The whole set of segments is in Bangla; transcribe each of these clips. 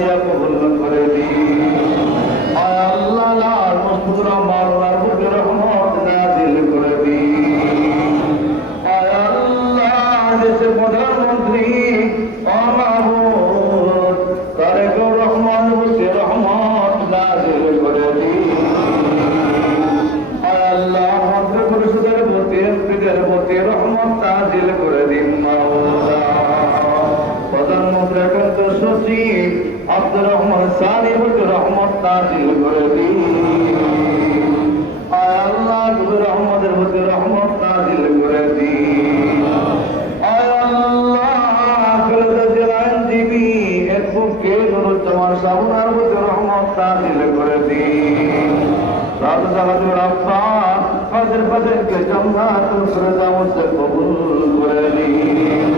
দিয়া কবুল করে দিন। আয় আল্লাহ লাল মসজিদ মাওলার প্রতি রহমত নাযিল করে দিন। আয় আল্লাহ দেশের প্রধানমন্ত্রী মাহমুদ তারেক রহমান প্রতি রহমত নাযিল করে দিন। আয় আল্লাহ মন্ত্র পরিষদের প্রতি এমপিদের প্রতি রহমত নাযিল করে দিন মাওলা। প্রধানমন্ত্রী একান্ত সচিব আব্দুর রহমান সানি প্রতি রহমত নাযিল করে দিন। আয় আল্লাহ আব্দুর রহমানের প্রতি রহমত নাযিল করে দিন। আয় আল্লাহ খালেদা জিয়া আইনজীবী অ্যাডভোকেট নুরুজ্জামান সাবুনার প্রতি রহমত নাযিল করে দিন। রাত জাহাজুর আফান ফাজরকে জান্নাতুল ফিরদাউস কবুল করে নিন।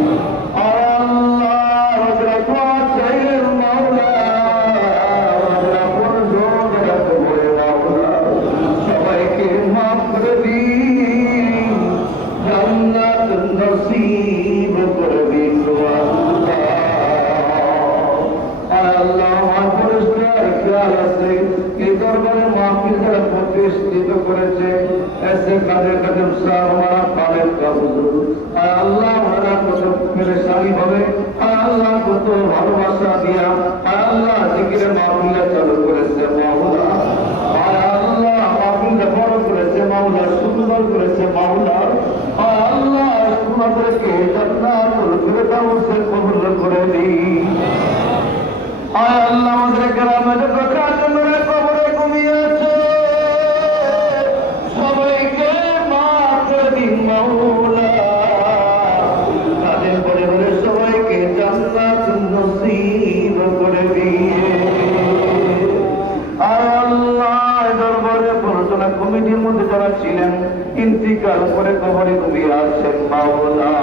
আয় আল্লাহ রাজা চাইলেন মাওলা রাজা পরজোর রাখবে মাওলা সবাইকে মাফ করে দিন জান্নাত নসিব করে দিন আল্লাহ। আয় আল্লাহ আমার পরিষ্কার খেয়াল আছে এই দরবারে মাহফিল যারা প্রতিষ্ঠিত করেছে ऐसे কাজে কাজে সার হমারা পালের কা হুজুর। আয় আল্লাহ ওরা কত পেরেশানি হবে, আয় আল্লাহ কত ভালোবাসা দিয়া আয় আল্লাহ জিকিরে মাহফিল চালু করেছে মাওলা। আয় আল্লাহ মাহফিল বড় করেছে মাওলা, সুন্দর করেছে মাওলা। আয় আল্লাহ তোমাদেরকে জান্নাতুল ফিরদাউসে কবুল করে দিন। আয় আল্লাহ আমাদের গ্রামে যত কাজের কবরে ঘুমিয়েছে সবাইকে মাফ করে দিন মাওলা। তাদের পরিবারে সবাইকে জান্নাত নসিব করে দিয়ে আয় আল্লাহ দরবারে পরিচালনা কমিটির মধ্যে যারা ছিলেন ইন্তিকাল করে কবরে ঘুমিয়ে আছেন মাওলা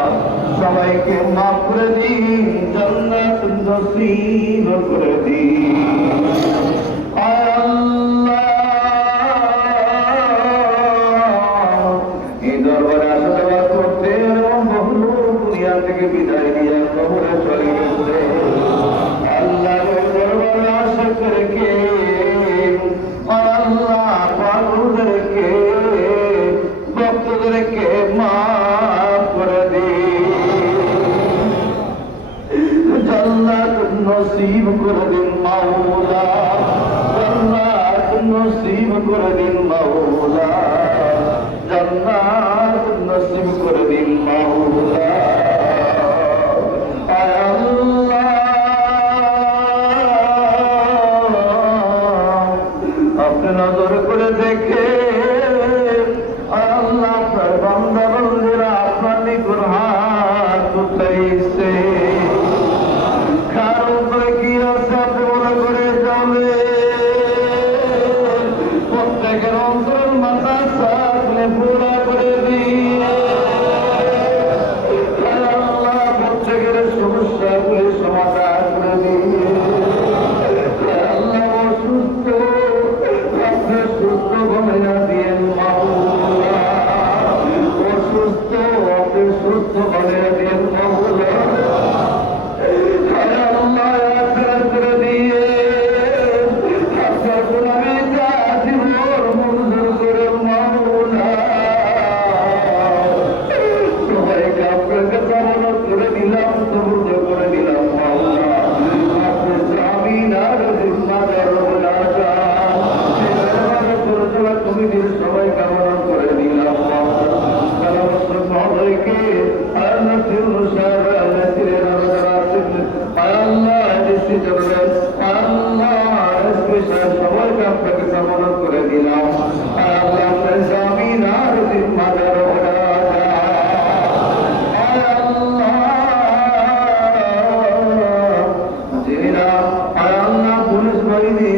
সবাইকে মাফ করে দিন জান্নাত নসিব করে দিন। আয় আল্লাহ এই দরবারে আসা যাওয়া করতে এবং বহু দুনিয়া থেকে বিদায় দিয়ে কবরে চলে গেছে আল্লাহ দরবারে আসা করে কে আল্লাহ পাগলদেরকে ভক্তদেরকে মাফ করে দিন জান্নাত নসিব করে দিন মাওলা। জান্নাত নসিব করে দিন মাওলা। জান্নাত নসিব করে দিন মাওলা। আয় আল্লাহ আপনি নজর করে দেখে আল্লাহ আপনার বান্দা বান্দিরা আপনার নিকট হাত উঠাইছে কার উপরে কি আছে আপনি মনে করে যাবে প্রত্যেকের অন্তরের মাথা সামনে পুরা করে দিয়ে আল্লাহ প্রত্যেকের সমস্যাগুলি সমাধান করে দিয়ে আল্লাহ অসুস্থ আপনি সুস্থ বানাইয়া দিয়েন মাওলা। অসুস্থ আপনি সুস্থ বানাইয়া দিয়েন মাওলা। সবাই কামনা করে দিলাম সবাইকে আপনাকে কামনা করে দিলাম পুলিশ বাহিনী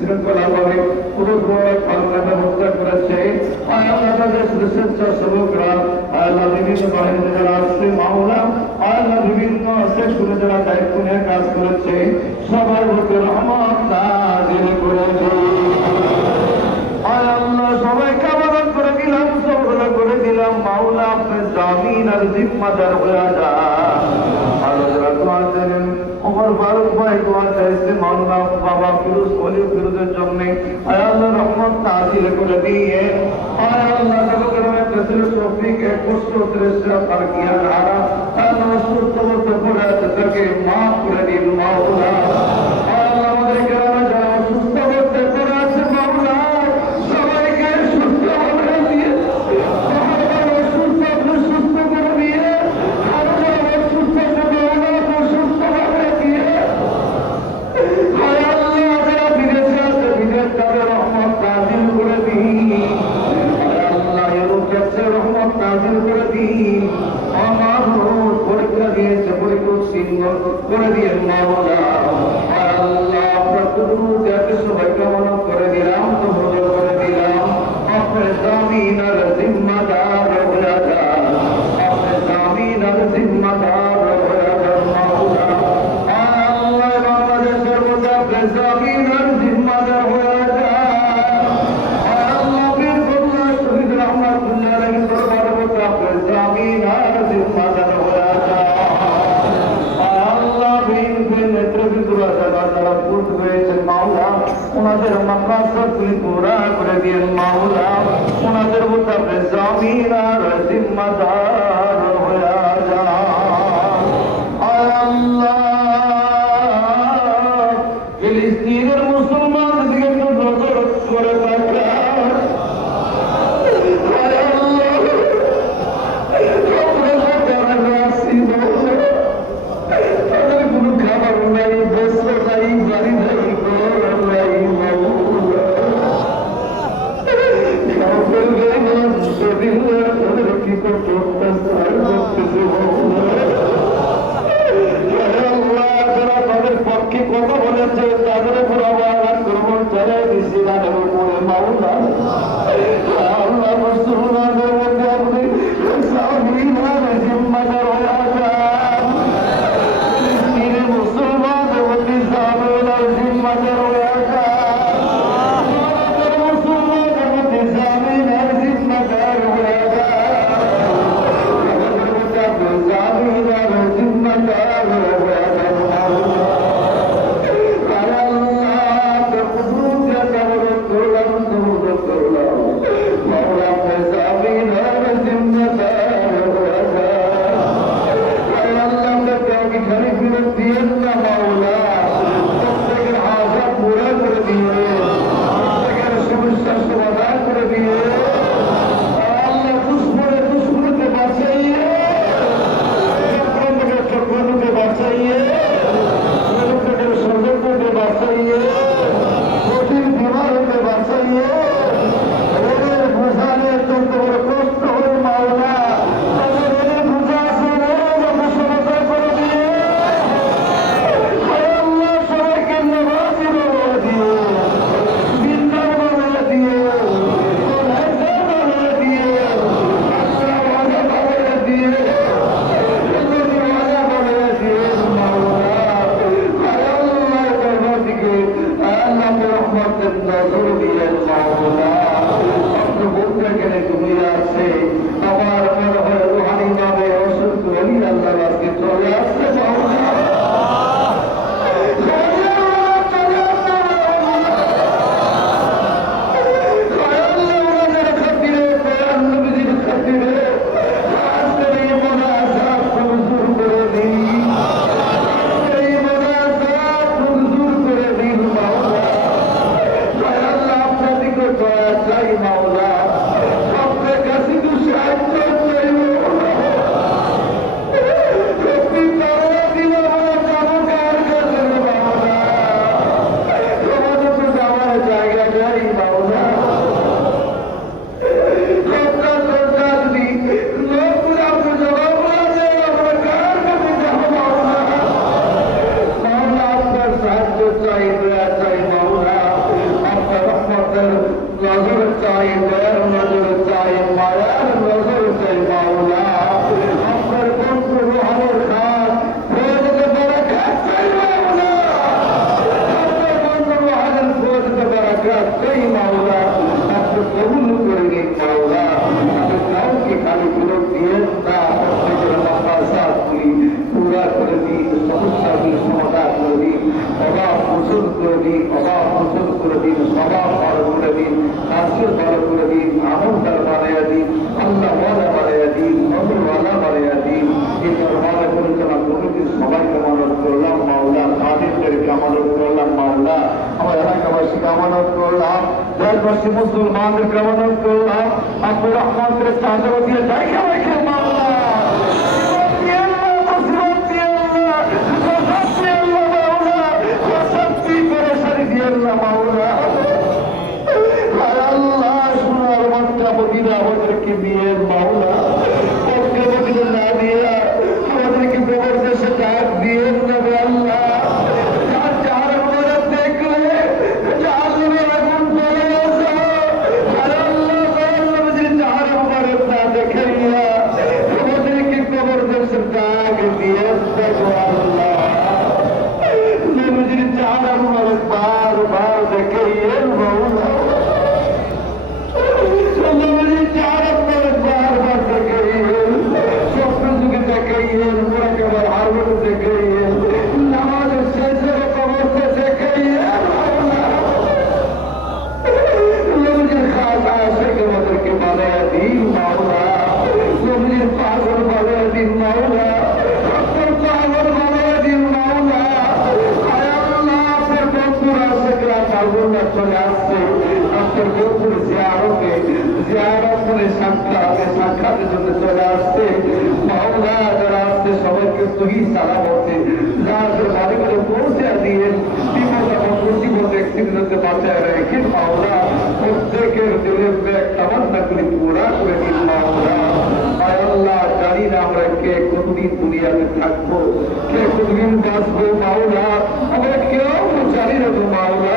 শৃঙ্খলাভাবে পুরো ব্যবস্থা করেছে স্বেচ্ছাসেবকরা বিভিন্ন বাহিনীতে যারা আসছে মাওলা বিভিন্ন সেক্টরে যারা দায়িত্ব নিয়ে কাজ করেছে সবার প্রতি রহমত নাযিল করে সবাই কামনা করে দিলাম সবগুলো করে দিলাম মাওলা আপনার জামিন আর জিম্মাদার হয়ে যা। আরো যারা দোয়া চাইলেন, ওমর ফারুক ভাই দোয়া চাইছে মাওলানা বাবা ফিরোজ অলি ফিরোজের জন্য, আয় আল্লাহ রহমত নাযিল করে দিয়ে, আয় আল্লাহ তাআলা কাসির তৌফিক এক বছর তেরেসা পার কিয়া হারা, আল্লাহ সুস্থ মতো করে তাদেরকে মাফ করে দিন মাওলানা। আয় আল্লাহ আমাদের গ্রামে যারা সুস্থ করতে করে আছে মাওলানা, সবাইকে সুস্থ করে দিয়ে, সুস্থ করে দিয়ে, আরো যারা সুস্থ করে সুস্থ করে দিয়ে, আয় আল্লাহ যারা বিদেশে আছে বিদেশ তাদের রহমত নাযিল করে দিন, আয় আল্লাহ ইউরোপে রহমত নাযিল করে দিন, আমার পরীক্ষা দিয়েছে পরীক্ষা উত্তীর্ণ করে দিয়ে মাওলানা। আয় আল্লাহ আপনার যাকে সবাই কামনা করে দিলাম তো বদল করে দিলাম, আপনার জামিন আর জিম্মাদার হয়ে যান, আপনার জামিন আর জিম্মাদার হয়ে যান মাওলানা। আয় আল্লাহ বাংলাদেশের মধ্যে আপনার জামিন আর জিম্মাদার হয়ে যান। আয় আল্লাহ বীর কন্যা শহীদ রহমাতুল্লাহ আলাইহি দরবারের মধ্যে আপনার জামিন আর জিম্মাদার হয়ে যান। আয় আল্লাহ বিএনপির নেতৃবৃন্দরা যারা ভুল হয়েছে মাওলানা, ওনাদের মাকাসদগুলি পুরা করে দিয়েন মাওলানা, ওনাদের মধ্যে আপনি জামিন আর জিম্মাদার হয়ে যান। আয় আল্লাহ ফিলিস্তিনের মুসলমানদের দিকে একটু নজর করে তাকান। আয় আল্লাহ তাদের কোনো খাবার নাই, বস্ত্র নাই, বাড়ি নাই, ঘর নাই মাওলানা। অভাব প্রচুর করে দিন, অভাব প্রচুর করে দিন, স্বভাব ভালো করে দিন, হাসির ভালো করে দিন, আমলদার বানাইয়া দিন, আল্লাহ ওয়ালা বানাইয়া দিন, নবীওয়ালা বানাইয়া দিন। এই দরবারে পরিচালনা কমিটির সবাইকে আমানত করলাম মাওলা, খাদিমদেরকে আমানত করলাম মাওলা, আমার এলাকাবাসীকে আমানত করলাম, দেশবাসী মুসলমানদেরকে আমানত করলাম। আব্দুর রহমানদের সাহায্য দিয়ে দেখা রেখে মাওলা আমাদেরকে দিয়ে মাওলা পক্ষে না দিয়ে আমাদেরকে প্রবর দেশে ডাক দিয়ে নেবে আল্লাহ। যার মনে দেখলে যার আগুন চলে গেছে আর আল্লাহ যার মনে না দেখাইয়া আমাদেরকে প্রবর দেশে ডাক দিয়ে দেখো আল্লাহ। নবীজির যার মনে বার বার দেখাইয়ে মাওলা চলে আসছে আপনার গোপুর সাক্ষাতের জন্য চলে আসছে মাওলা। যারা আসছে সবাইকে সহি সালামতে যাদের বাড়ি করে পৌঁছে দিয়ে বিপদ এবং মুসিবত ব্যক্তিগুলোকে বাঁচায় রেখেন মাওলা। প্রত্যেকের দিলের ব্যাগ তামান্না করে পুরা করে দিন মাওলা। আল্লাহ জানি না আমরা কে কতদিন দুনিয়াতে থাকবো, কে কতদিন বাঁচবো মাওলা, আমরা কেউ জানি না তো মাওলা।